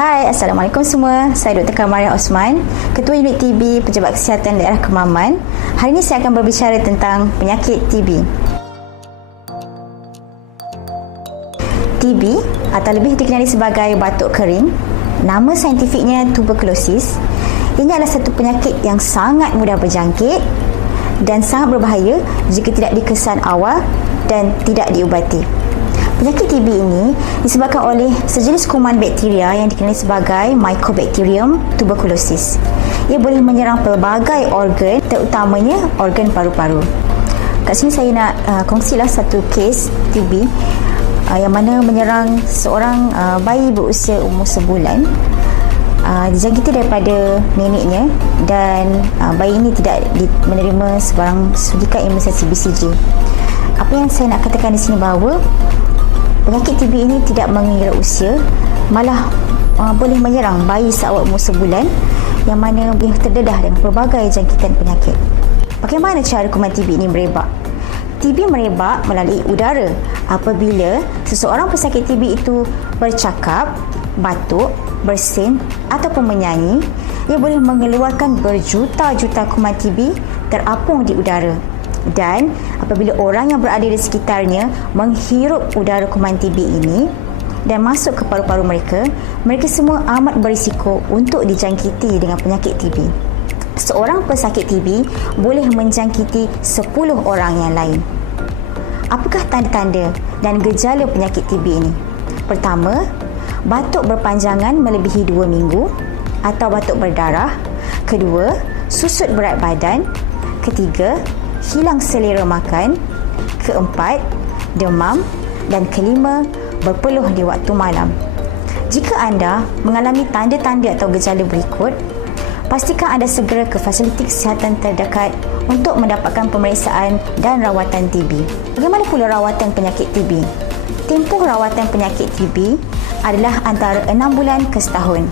Hai, Assalamualaikum semua. Saya Dr. Kamaria Osman, Ketua Unit TB Pejabat Kesihatan Daerah Kemaman. Hari ini saya akan berbicara tentang penyakit TB. TB atau lebih dikenali sebagai batuk kering, nama saintifiknya tuberkulosis. Ini adalah satu penyakit yang sangat mudah berjangkit dan sangat berbahaya jika tidak dikesan awal dan tidak diubati. Penyakit TB ini disebabkan oleh sejenis kuman bakteria yang dikenali sebagai Mycobacterium tuberculosis. Ia boleh menyerang pelbagai organ, terutamanya organ paru-paru. Kat sini saya nak kongsilah satu kes TB yang mana menyerang seorang bayi berusia umur sebulan. Dijangkiti daripada neneknya dan bayi ini tidak menerima sebarang suntikan imunisasi BCG. Apa yang saya nak katakan di sini bahawa penyakit TB ini tidak mengira usia, malah boleh menyerang bayi seawal umur sebulan yang mana boleh terdedah dengan pelbagai jangkitan penyakit. Bagaimana cara kuman TB ini merebak? TB merebak melalui udara apabila seseorang pesakit TB itu bercakap, batuk, bersin ataupun menyanyi. Ia boleh mengeluarkan berjuta-juta kuman TB terapung di udara. Dan apabila orang yang berada di sekitarnya menghirup udara kuman TB ini dan masuk ke paru-paru mereka, mereka semua amat berisiko untuk dijangkiti dengan penyakit TB. Seorang pesakit TB boleh menjangkiti 10 orang yang lain. Apakah tanda-tanda dan gejala penyakit TB ini? Pertama, batuk berpanjangan melebihi 2 minggu atau batuk berdarah. Kedua, susut berat badan. Ketiga, hilang selera makan. Keempat, demam. Dan kelima, berpeluh di waktu malam. Jika anda mengalami tanda-tanda atau gejala berikut, pastikan anda segera ke fasiliti kesihatan terdekat untuk mendapatkan pemeriksaan dan rawatan TB. Bagaimana pula rawatan penyakit TB? Tempoh rawatan penyakit TB adalah antara 6 bulan ke setahun.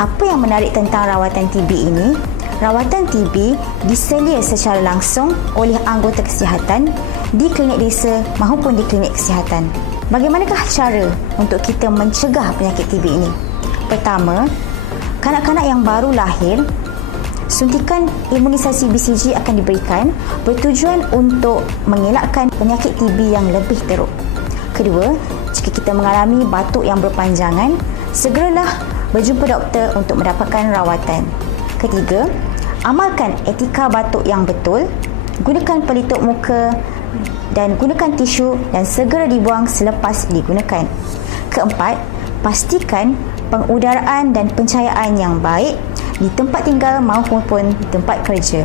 Apa yang menarik tentang rawatan TB ini? Rawatan TB diselia secara langsung oleh anggota kesihatan di klinik desa maupun di klinik kesihatan. Bagaimanakah cara untuk kita mencegah penyakit TB ini? Pertama, kanak-kanak yang baru lahir, suntikan imunisasi BCG akan diberikan bertujuan untuk mengelakkan penyakit TB yang lebih teruk. Kedua, jika kita mengalami batuk yang berpanjangan, segeralah berjumpa doktor untuk mendapatkan rawatan. Ketiga, amalkan etika batuk yang betul, gunakan pelitup muka dan gunakan tisu dan segera dibuang selepas digunakan. Keempat, pastikan pengudaraan dan pencahayaan yang baik di tempat tinggal maupun di tempat kerja.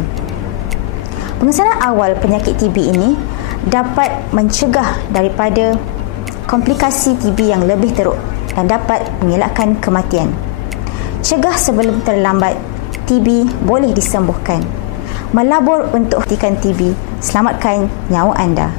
Pengesanan awal penyakit TB ini dapat mencegah daripada komplikasi TB yang lebih teruk dan dapat mengelakkan kematian. Cegah sebelum terlambat. TB boleh disembuhkan. Melabur untuk hentikan TB, selamatkan nyawa anda.